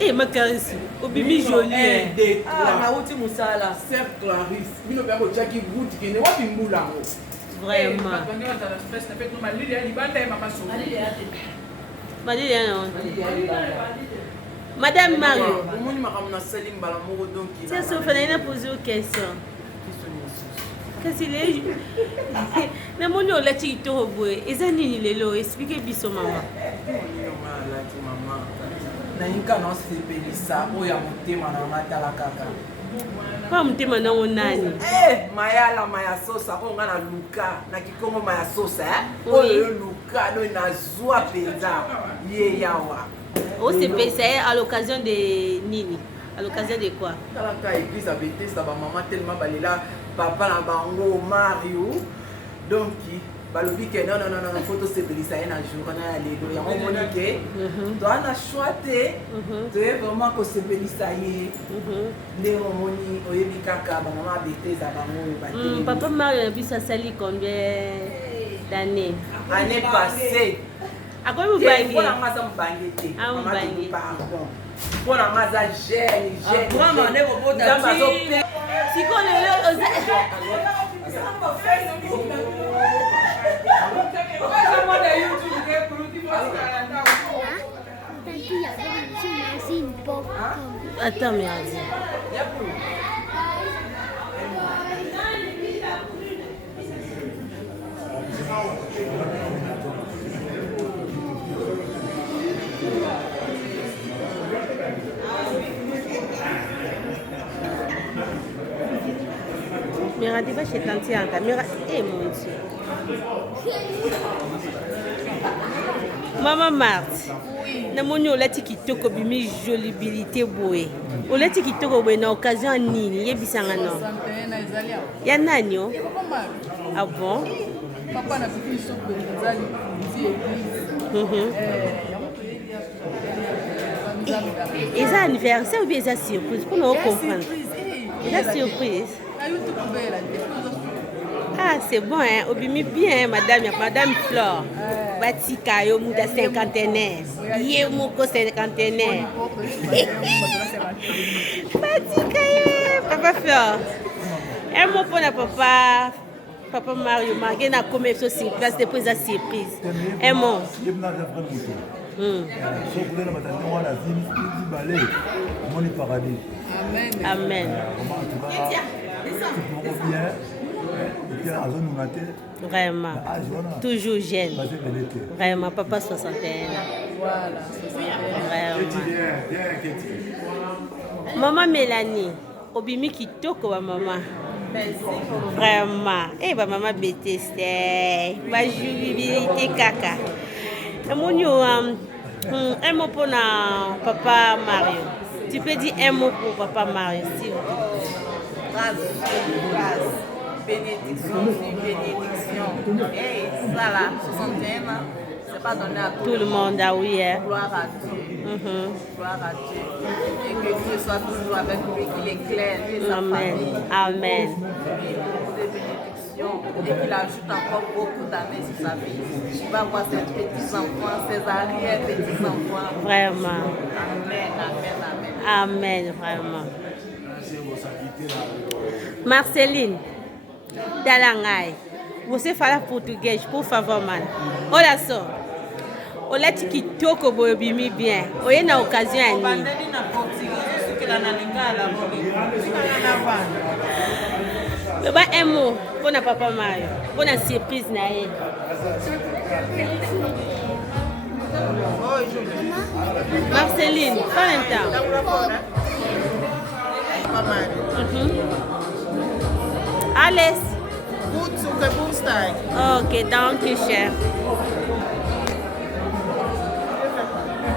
Eh, ma caresse. Obimi joli. Ah, na uti musala. Sœur Clarisse. Bino père ko Jackie Bout qui ne wapi mbulango. Vraiment. Madame Mario. Omoni makambo na salim bala moko donc. C'est ça, il a posé une question. Qu'est-ce qu'il est? Na moni o lati to boy. Eza nini lelo? Expliquez biso mama. Maman. Na inka na sepelisa oya motema na matala kaka. Kwa mtema na nani? Mayala maya sosa ko nga na luka na kikongo maya sosa oyo luka do na zwa peza ye yawa. Oh, c'est payé à l'occasion de Nini. À l'occasion de quoi? Dans la église à Bethesda, maman tellement balela papa na bango Mario. Donc balobi que non photo c'est belisa un jour na lelo ya monique. Toi na choité. Tu es vraiment que c'est belisa ye. Les moni oyebi kaka maman Bethesda bango. Papa Mario a vu ça sali combien d'années? Année passée. À quoi vous baguez? Pour la masse en baguette. Ah, on baguette. Pardon. Pour la masse jeune. Vraiment, ne vous pas si qu'on est attends, merde. Miradi va chez Tanti Anta. Eh mon Dieu. Maman Marthe. Na moni olati kitoko bimi jolibilité boye. Olati kitoko boye na occasion nini yebisanga no. Ya nani o? Ah bon? Papa na pipi soko ezali Eza anniversaire ou bien eza surprise pour nous comprendre. Eza surprise. Ah, c'est bon, hein? Obimi bien, madame Flore. Batika, yo mouta cinquantenaire. Yé moko cinquantenaire. Batika, papa Flore. Un mot pour la papa Mario. Marguerite a commis sur place depuis la surprise. Un mot. Amen. Vraiment. Toujours jeune. Vraiment, papa 61 ans. Vraiment. Maman Mélanie, obimi kitoko wa maman. Vraiment. Eh, ba maman Bethesda. Ba jubilité kaka. Un mot pour papa Mario. Tu peux dire un mot pour papa Mario, s'il vous plaît. Grâce. Bénédiction. Et ça là, 61 ans, c'est pas donné à tout le monde. Ah oui, hein. Gloire à Dieu. Gloire à Dieu. Et que Dieu soit toujours avec lui, qu'il éclaire et sa famille. Amen. Des bénédictions. Et qu'il ajoute encore beaucoup d'années sur sa vie. Tu vas voir ses petits-enfants, ses arrière-petits-enfants. Vraiment. Amen, amen, amen. Amen, vraiment. Marceline, Dalangai, você fala português, por favor, mano. Olha só, olha que toco boibimi bien. Olha na ocasião aí. Beba un mot pour na papa Mario, pour na surprise na ele. Marceline, fala então. Alice. Goed zoeken, woensdag. Ok, danke schön.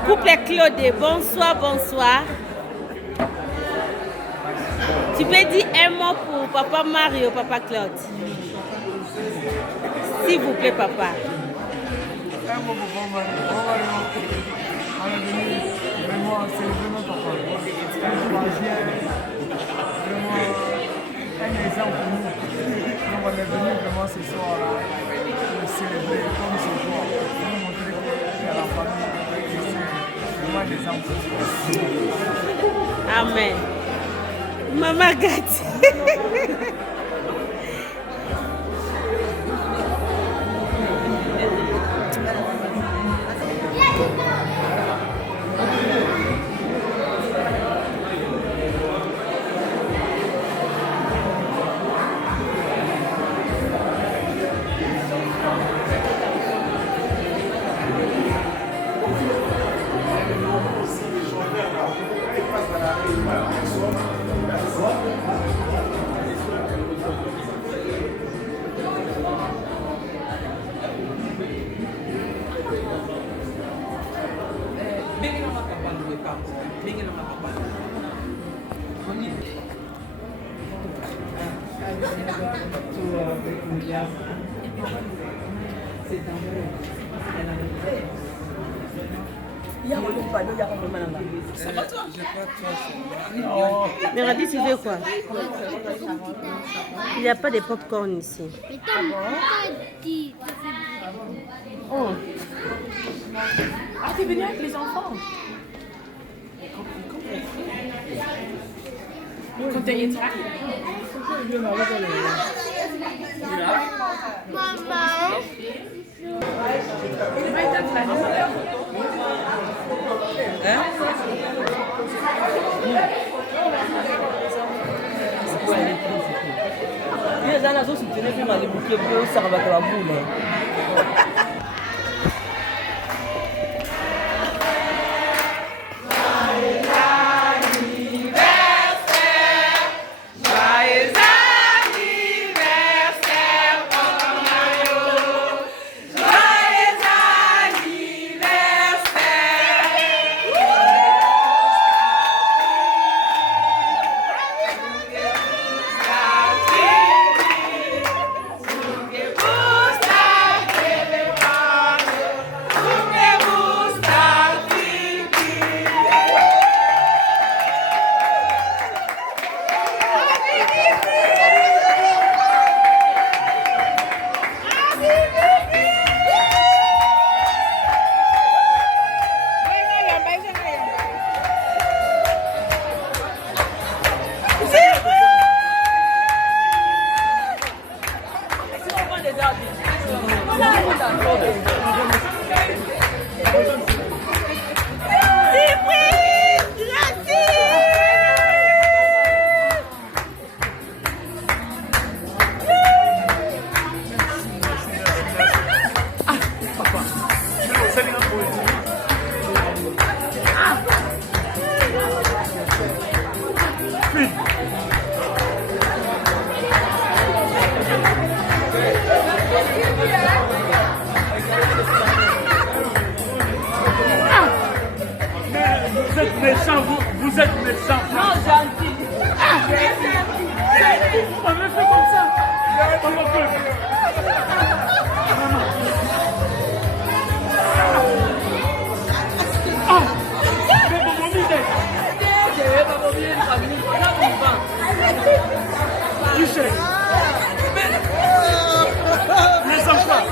Couple Claude, bonsoir, bonsoir. Tu peux dire un mot pour papa Mario, papa Claude. S'il vous plaît, papa. Un mot pour papa Mario. On est venu vraiment célébrer notre papa. Vraiment un exemple pour nous. Donc on est venu vraiment ce soir-là pour célébrer comme ce soir. Pour nous montrer qu'il y a la famille, que c'est vraiment devant les enfants. Amen. Maman Gati. Mais Radis, tu veux quoi? Il n'y a pas de popcorn ici. Mais t'as dit. Oh. Ah, t'es venu avec les enfants? Quand t'es été Maman. Ils ont la soutenir puis mal bouquet pour ça va la boule. Vous êtes méchant. Non, gentil. On me fait comme ça. On me fait. Les enfants.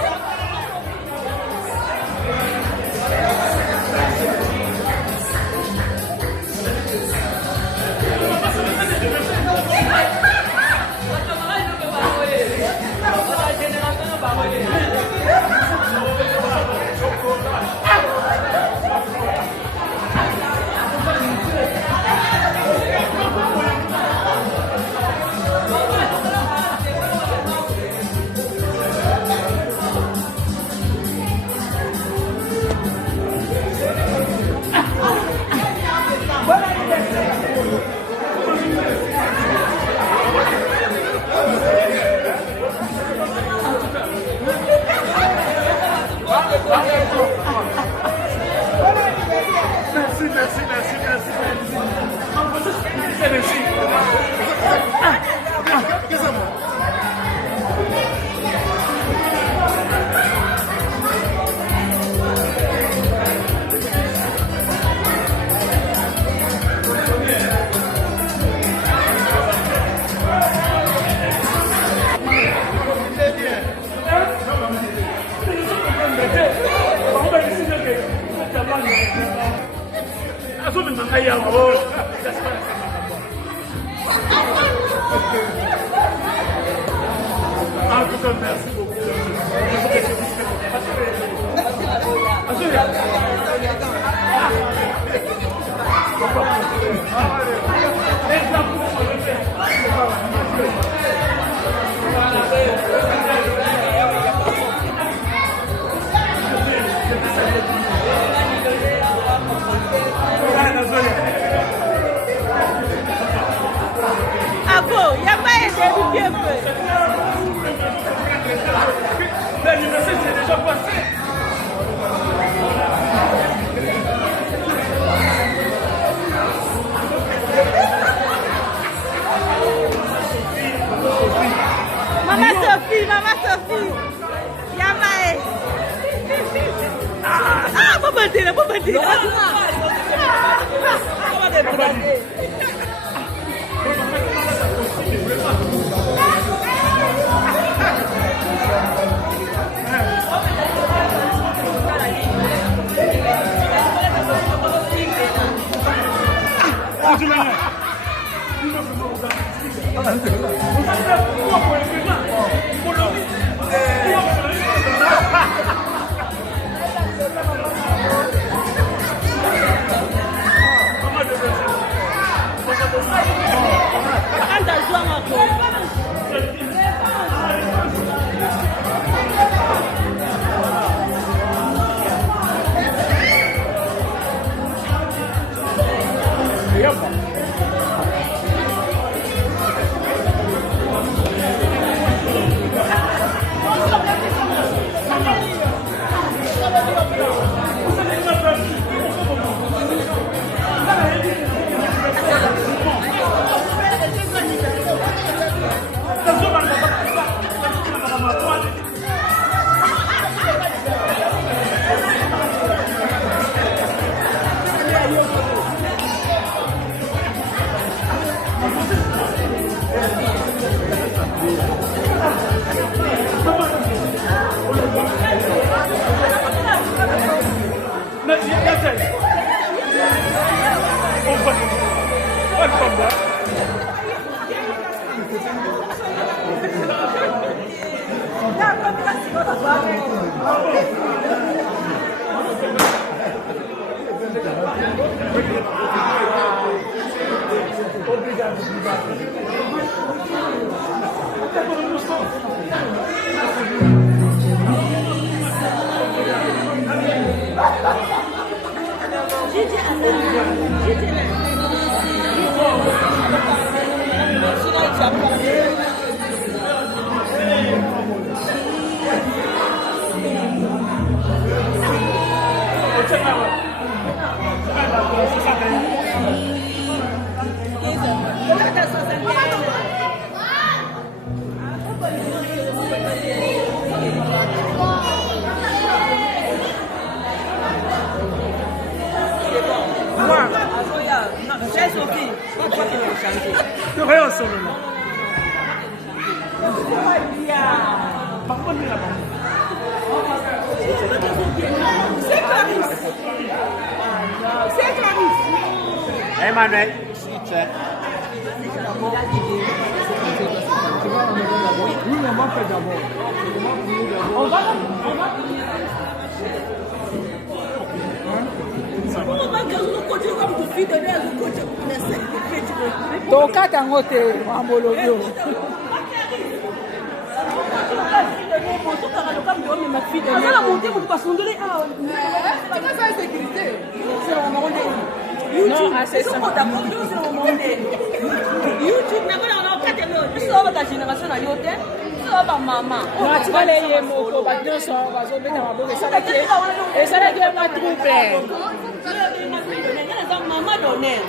En tout cas, merci beaucoup. Ah bon, il n'y a pas été bien fait. L'anniversaire, c'est déjà passé. Maman Sophie, Yamae. Ah, Maman Dela. Emmanuel, oui, maman fait d'abord. tokata yango te mambolobio atikala ye moko bato nyonso bazobeta maboko esalaki ye matrouble Maman d'honneur.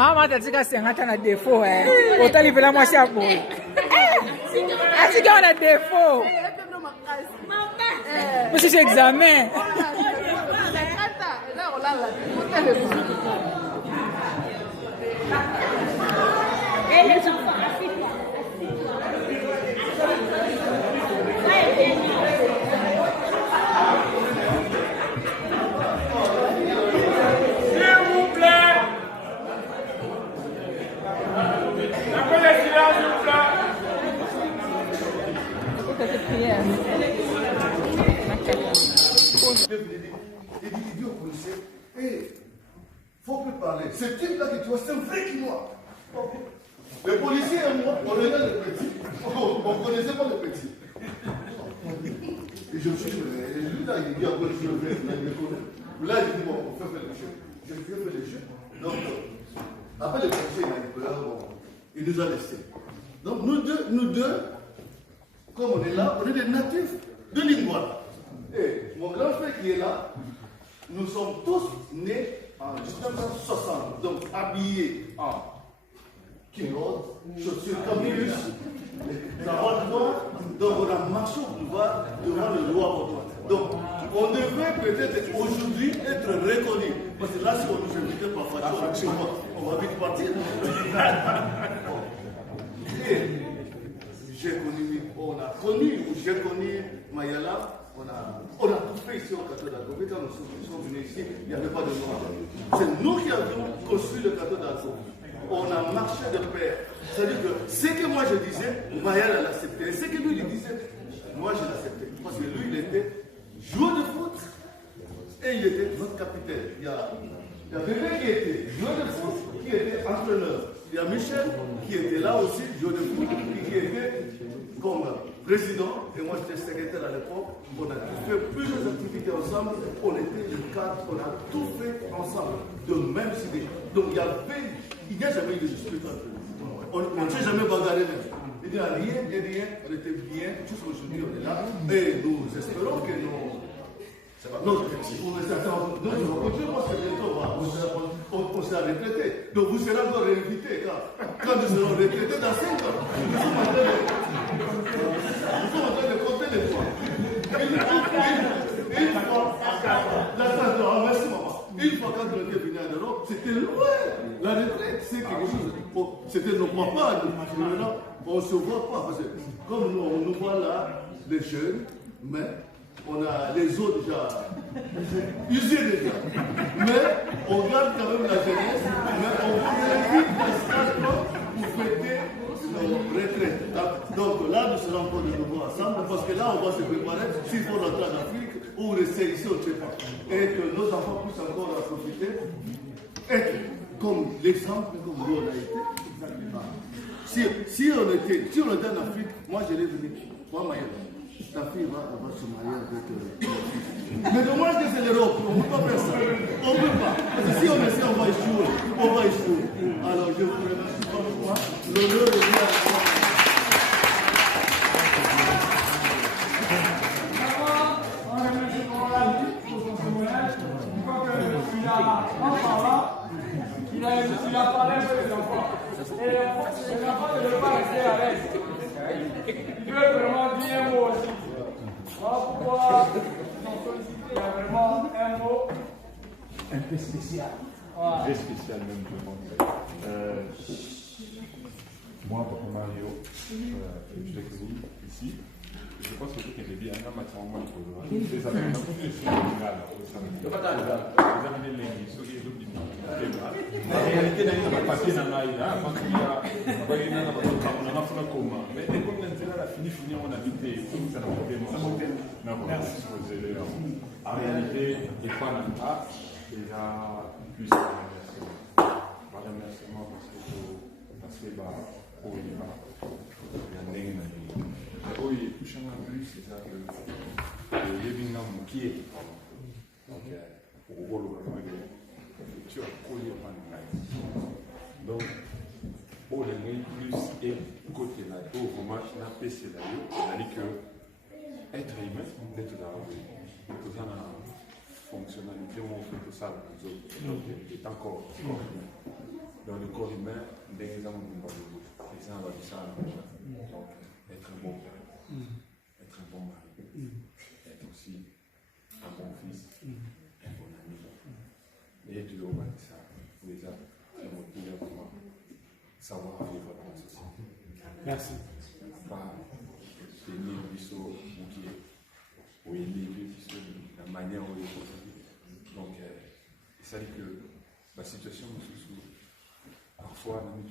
Maman t'a dit que c'est un défaut. Autant il veut la moitié à bout. Elle dit qu'on a défaut. Mais c'est examen. Et les enfants, assieds-toi. Faut plus parler. Ce type-là que tu vois, c'est un vrai Quinois. Les policiers et moi, on regardait le petit. On ne connaissait pas le petit. Et je me suis dit, lui là, il dit encore le jeu, là, il dit, bon, on fait faire les jeux. J'ai fait les jeux. Donc, après le policier, il a eu peur, bon, il nous a laissés. Donc, nous deux, comme on est là, on est des natifs de Lingouala. Et mon grand frère qui est là, nous sommes tous nés en 1960, donc habillés en kimono, chaussures camelus, cravate noire, donc on a marché au boulevard devant le roi Baudouin. Donc on devait peut-être aujourd'hui être reconnus, parce que là si on nous invitait par Fatou, on va vite partir. Et j'ai connu, j'ai connu Mayala. On a tout fait ici au Cateau d'Ago. Quand nous sommes venus ici, il n'y avait pas de noirs. C'est nous qui avions construit le Cateau d'Ago. On a marché de pair. C'est-à-dire que ce que moi je disais, Mayala l'acceptait. Et ce que lui il disait, moi je l'acceptais. Parce que lui, il était joueur de foot et il était notre capitaine. Il y a Bébé qui était joueur de foot, qui était entraîneur. Il y a Michel qui était là aussi, joueur de foot, et qui était comme président, et moi j'étais secrétaire à l'époque. On a fait plusieurs activités ensemble, on était le cadre, on a tout fait ensemble, de même idée. Donc il n'y a jamais eu de dispute entre nous. On ne s'est jamais bagarré même. Il n'y a rien, on était bien, jusqu'aujourd'hui on est là, et nous espérons que nous. Non, on continue parce que bientôt on sera retraité. Donc vous serez encore réinvités quand nous serons retraités dans 5 ans. Nous sommes en train de compter les fois. Une fois, merci maman. Une fois quand on était venu en Europe, c'était loin. La retraite, c'est quelque chose. C'était nos papas. Maintenant, on ne se voit pas. Parce que comme nous, on nous voit là, les jeunes, mais on a les autres déjà usés déjà. Mais on garde quand même la jeunesse, mais on vous invite à ce pour fêter nos retraites. Donc là, nous serons encore de nouveau ensemble, parce que là, on va se préparer s'il faut rentrer en Afrique ou rester ici, on ne sait pas. Et que nos enfants puissent encore en profiter. Être comme l'exemple que vous on a été. Si on était en Afrique, moi je l'ai venu. Moi, ta fille va se marier avec mais dommage que c'est l'Europe, on ne peut pas faire ça. On ne peut pas. Parce que si on essaie, on va échouer. Alors je vous remercie comme moi. L'honneur est bien à toi. On remercie pour la vie, pour son témoignage. Je crois qu'il a parlé un peu des enfants. Et les enfants ne veulent pas rester à l'aise. Je veux vraiment dire un mot aussi. Voilà pourquoi ils ont sollicité. Il y a vraiment un mot. Un peu spécial. Voilà. Très spécial même, je pense. Moi, Papa Mario, je l'ai connu ici. Je pense que tout était bien. On a maintenant moins de choses. Ça fait un peu de général. Vous avez les lignes, ceux qui sont en réalité, il y a un papier dans la main. Parce qu'il y a un coma. Mais dès qu'on a fini, on a vite. Ça n'a pas été en réalité, il n'y a pas d'entrée. Déjà, plus de remerciements parce que oui, touchant en plus, c'est ça que le living nom qui est au rôle de donc, au plus et côté là, au vraiment, la PC là, c'est-à-dire que être humain, d'être dans la fonctionnalité, on fait tout ça, donc, est encore humain. dans le corps humain, des exemples de donc, être un bon père, être un bon mari, être aussi un bon fils, un bon ami. Et tu dois ça, déjà, c'est mon premier point, savoir vivre dans la société. Merci. Pas tenir le biseau bouquet, ou élever la manière dont il est. Donc, ça dit que la situation nous sous parfois, nous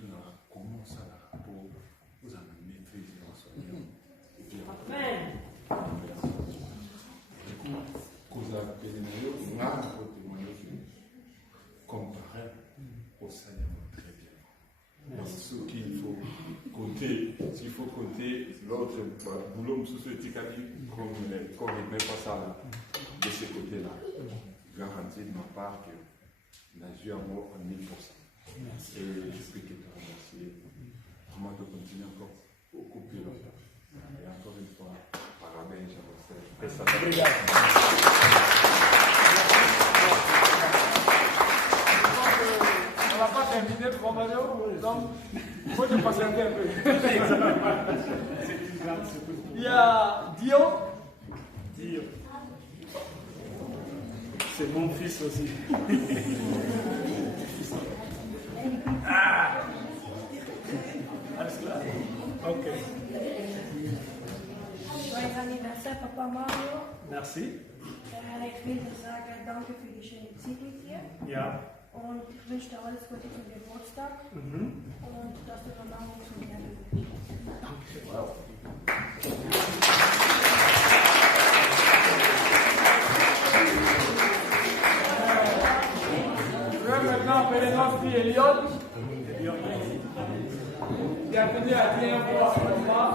commence à la pour vous en maîtriser en soignant. Amen. Du coup, cause à pénétrer, on a un témoignage comparé au Seigneur très bien. Donc, ce qu'il faut compter, s'il faut compter l'autre boulot sous ce petit comme il ne met pas ça là, de ce côté-là, garantie de ma part que n'a eu amour en 1000%. Merci. Et j'espère que te remercier. Vraiment de continuer encore beaucoup plus longtemps. Et encore une fois, parabéns, je On n'a pas terminé le formation, donc il faut te patienter un peu. Il y a Dio. Dio. C'est mon fils aussi. Ah. Alles klar. Ok. Joyeux anniversaire, Papa Mario. Merci. Ich will dir sagen, danke für die schöne Zeit mit dir. Ja. Und ich wünsche dir alles Gute zum Geburtstag. Und dass du noch lange zum Leben bist. Danke. Wow. Je vais maintenant appeler notre fille Elliot. Bienvenue à bien voir moi.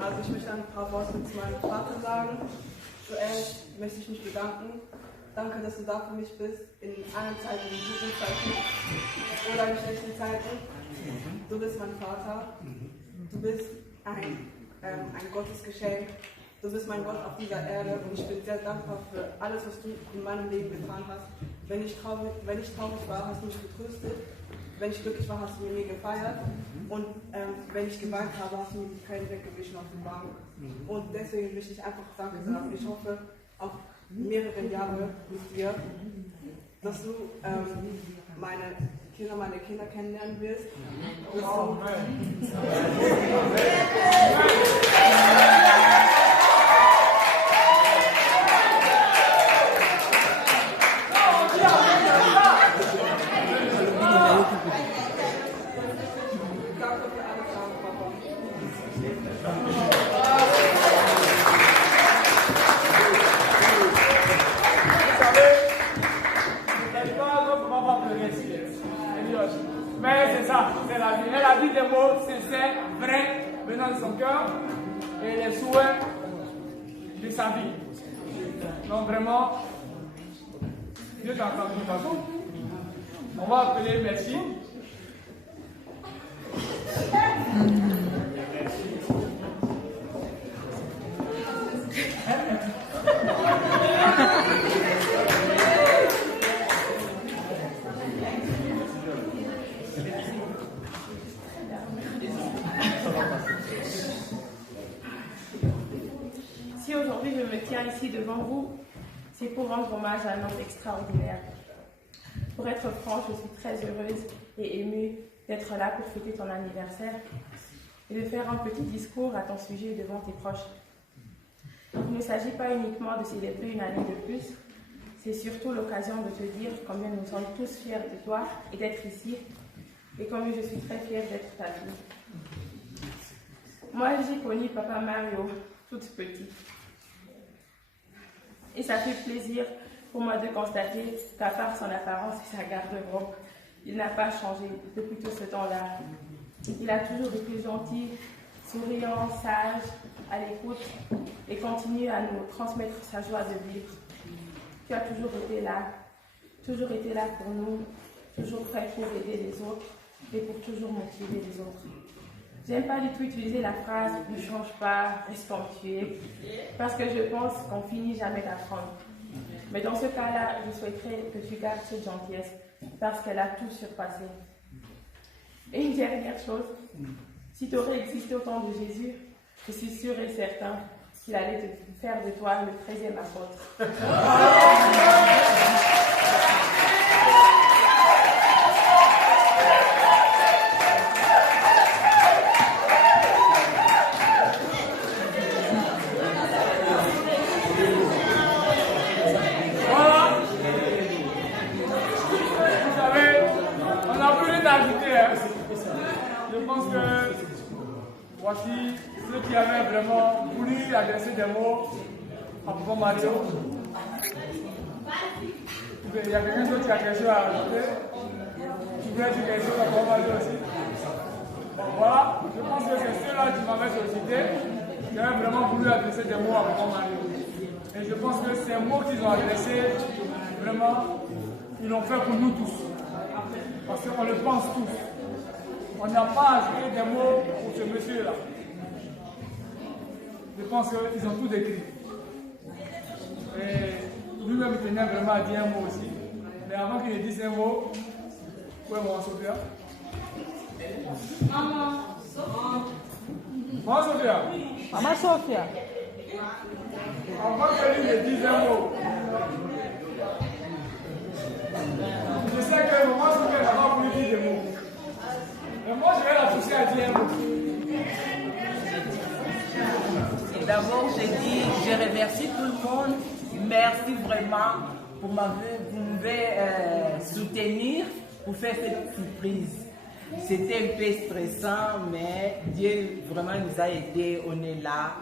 Also ich möchte ein paar Worte zu meinem Vater sagen. Zuerst möchte ich mich bedanken. Danke, dass du da für mich bist, in allen Zeiten, in guten Zeiten oder in schlechten Zeiten. Du bist mein Vater. Du bist ein Gottesgeschenk. Du bist mein Gott auf dieser Erde und ich bin sehr dankbar für alles, was du in meinem Leben getan hast. Wenn ich traurig war, hast du mich getröstet. Wenn ich glücklich war, hast du mit mir gefeiert. Und wenn ich geweint habe, hast du mir die Tränen weggewischt auf die Bank. Und deswegen möchte ich einfach Danke sagen. Ich hoffe auf mehrere Jahre mit dir, dass du meine Kinder kennenlernen wirst. Mais c'est ça, c'est la vie. Elle a dit des mots sincères, vrais, venant de son cœur et les souhaits de sa vie. Donc vraiment, Dieu t'a entendu partout. On va appeler merci. Si aujourd'hui je me tiens ici devant vous, c'est pour rendre hommage à un homme extraordinaire. Pour être franche, je suis très heureuse et émue d'être là pour fêter ton anniversaire et de faire un petit discours à ton sujet devant tes proches. Il ne s'agit pas uniquement de célébrer une année de plus, c'est surtout l'occasion de te dire combien nous sommes tous fiers de toi et d'être ici, et combien je suis très fière d'être ta fille. Moi, j'ai connu Papa Mario toute petite. Et ça fait plaisir pour moi de constater qu'à part son apparence et sa garde-robe, il n'a pas changé depuis tout ce temps-là. Il a toujours été gentil, souriant, sage, à l'écoute et continue à nous transmettre sa joie de vivre. Tu as toujours été là pour nous, toujours prêt pour aider les autres et pour toujours motiver les autres. J'aime pas du tout utiliser la phrase « ne change pas, reste comme tu es » parce que je pense qu'on finit jamais d'apprendre. Mais dans ce cas-là, je souhaiterais que tu gardes cette gentillesse parce qu'elle a tout surpassé. Et une dernière chose, si tu aurais existé au temps de Jésus, je suis sûre et certain qu'il allait te faire de toi le 13e apôtre. Voici ceux qui avaient vraiment voulu adresser des mots à Papa Mario. Il y a quelqu'un d'autre qui a quelque chose à ajouter. Tu voulais dire quelque chose à Papa Mario aussi. Bon, voilà, je pense que c'est ceux-là qui m'avaient sollicité, qui avaient vraiment voulu adresser des mots à Papa Mario. Et je pense que ces mots qu'ils ont adressés, vraiment, ils l'ont fait pour nous tous. Parce qu'on le pense tous. On n'a pas ajouté des mots pour ce monsieur-là. Je pense qu'ils ont tout décrit. Et lui-même tenait vraiment à dire un mot aussi. Mais avant qu'il ne dise un mot, où est maman Sophia? Maman Sophia. Maman Sophia. Avant que lui ne dise un mot. Je sais que maman Sophia n'a pas voulu dire des mots. Mais moi, je vais la pousser à dire un mot. D'abord, je remercie tout le monde. Merci vraiment pour m'avoir soutenir pour faire cette surprise. C'était un peu stressant, mais Dieu vraiment nous a aidés. On est là.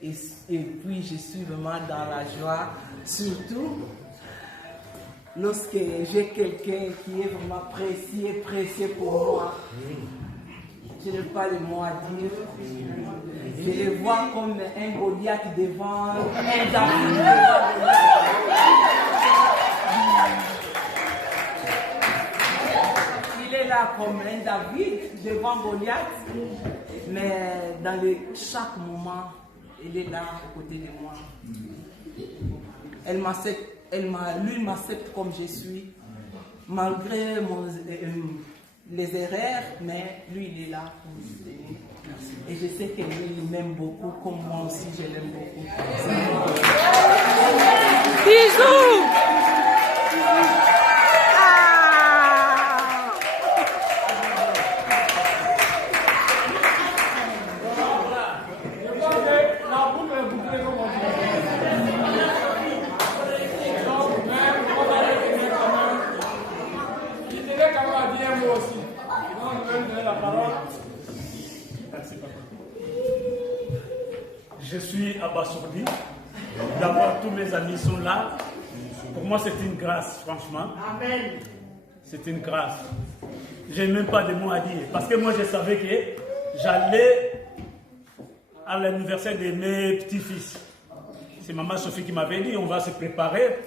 Et puis, je suis vraiment dans la joie. Surtout, lorsque j'ai quelqu'un qui est vraiment précieux pour moi. Je n'ai pas le mot à dire. Je le vois comme un Goliath devant un David. Il est là comme un David devant Goliath, mais dans chaque moment, il est là à côté de moi. Lui m'accepte comme je suis, malgré les erreurs, mais lui il est là pour me soutenir. Et je sais que lui il m'aime beaucoup, comme moi aussi je l'aime beaucoup. Bisous. Je suis abasourdi. D'abord, tous mes amis sont là. Pour moi, c'est une grâce, franchement. Amen. C'est une grâce. Je n'ai même pas de mots à dire. Parce que moi, je savais que j'allais à l'anniversaire de mes petits-fils. C'est maman Sophie qui m'avait dit, on va se préparer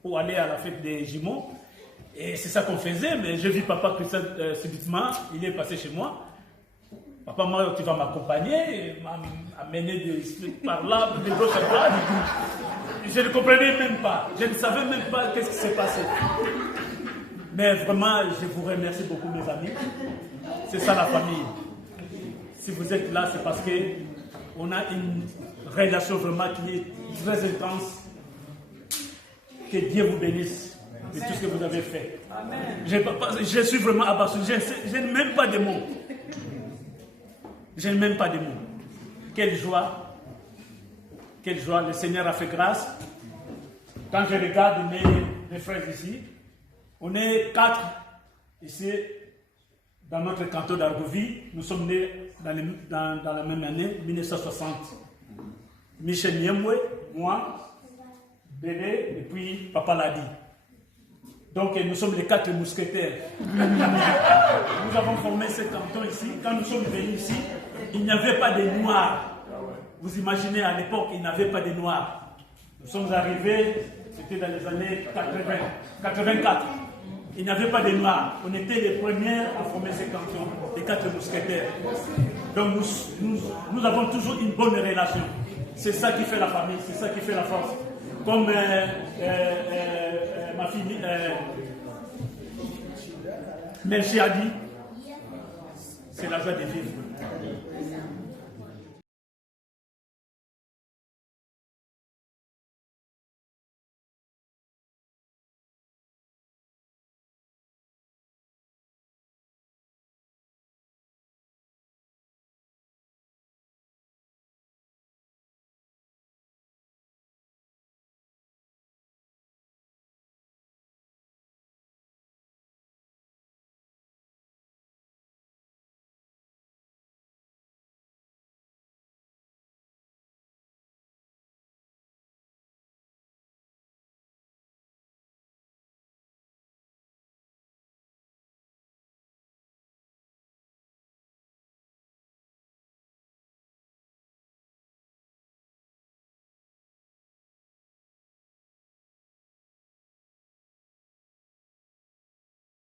pour aller à la fête des jumeaux. Et c'est ça qu'on faisait. Mais j'ai vu papa Christian subitement. Il est passé chez moi. Papa, moi, tu vas m'accompagner, m'amener par là, de gauche à droite. Je ne comprenais même pas. Je ne savais même pas qu'est-ce qui s'est passé. Mais vraiment, je vous remercie beaucoup, mes amis. C'est ça la famille. Si vous êtes là, c'est parce qu'on a une relation vraiment qui est très intense. Que Dieu vous bénisse de tout ce que vous avez fait. Je suis vraiment abasourdi. Je n'ai même pas de mots. Je n'ai même pas de mots. Quelle joie. Quelle joie. Le Seigneur a fait grâce. Quand je regarde mes frères ici, on est 4 ici dans notre canton d'Argovie. Nous sommes nés dans la même année, 1960. Michel Niemwe, moi, Bébé et puis Papa Ladi. Donc nous sommes les 4 mousquetaires. Nous avons formé ce canton ici. Quand nous sommes venus ici, il n'y avait pas de noirs. Vous imaginez, à l'époque, il n'y avait pas de noirs. Nous sommes arrivés, c'était dans les années 84. Il n'y avait pas de noirs. On était les premiers à former ces cantons, les 4 mousquetaires. Donc nous avons toujours une bonne relation. C'est ça qui fait la famille, c'est ça qui fait la force. Comme ma fille Melchi a dit, c'est la joie de vivre.